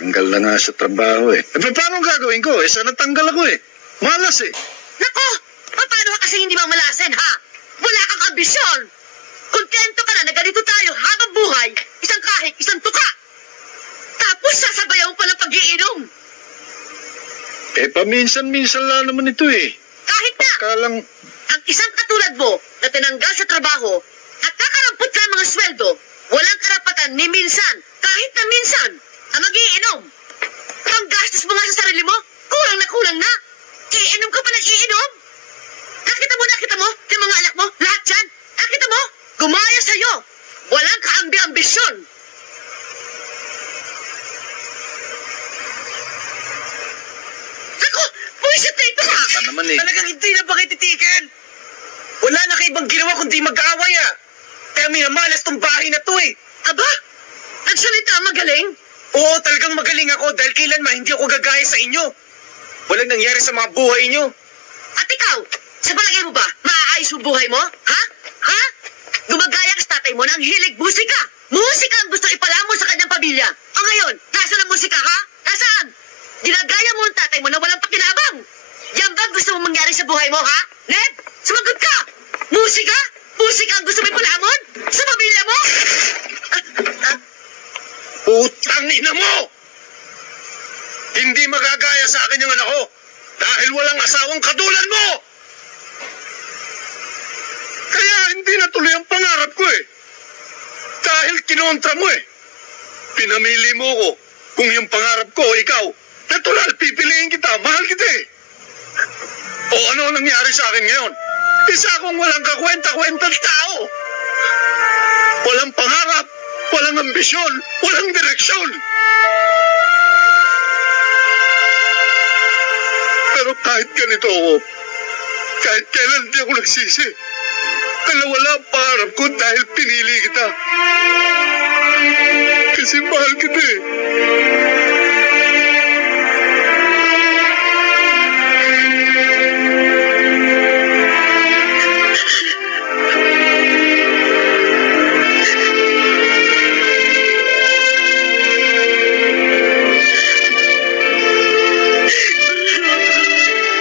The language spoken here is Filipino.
Tanggal na nga sa trabaho eh. Paano gagawin ko? Sana natanggal ako eh. Malas eh. Nako! Paano ka kasi hindi mamalasin, ha? Wala kang ambisyon! Kontento ka na ganito tayo habang buhay, isang kahit, isang tuka! Tapos sasabayaw pa ng pag-iinom! Paminsan-minsan lang naman ito eh. Kahit na! Pagkalang... Ang isang katulad mo na tinanggal sa trabaho at kakarampot ka mga sweldo, walang karapatan ni minsan, kahit na minsan, ang mag-iinom. Panggastos mo nga sa sarili mo, kulang na. Iinom ka pa ng iinom? Nakita mo, yung mga anak mo, lahat yan. Nakita mo, gumaya sa'yo. Walang kaambi-ambisyon. Ako, buwisit na ito ha. Naman eh. Talagang hindi na ba kayo titigil? Wala na kayo ibang ginawa kundi mag-aaway ah. Kaya minamalas tong bahay na to eh. Aba, nagsalita magaling? Oo, talagang magaling ako dahil kailanman hindi ako gagaya sa inyo. Walang nangyari sa mga buhay nyo. At ikaw, sa palagay mo ba, maaayos mo buhay mo? Ha? Ha? Gumagaya ka sa tatay mo na ang hilig musika. Musika ang gusto ipalamo sa kanyang pamilya. O ngayon, nasaan ang musika ha? Nasaan? Ginagaya mo ang tatay mo na walang pakinabang. Yan ba gusto mo mangyari sa buhay mo ha? Ned, sumagot ka! Musika? Musika ang gusto mo ipalamon? Sa pamilya mo? Putang ina mo! Hindi magagaya sa akin yung anak ko dahil walang asawang katulad mo! Kaya hindi natuloy ang pangarap ko eh. Dahil kinontra mo eh. Pinamili mo ko kung yung pangarap ko, ikaw. Natural, pipiliin kita, mahal kita eh. O ano ang nangyari sa akin ngayon? Isa akong walang kakwenta-kwentang tao. Walang pangarap, walang ambisyon, walang direksyon. Pero kahit ganito ako, kahit kailan di ako nagsisi, nawala ang pangarap ko dahil pinili kita. Kasi mahal kita eh.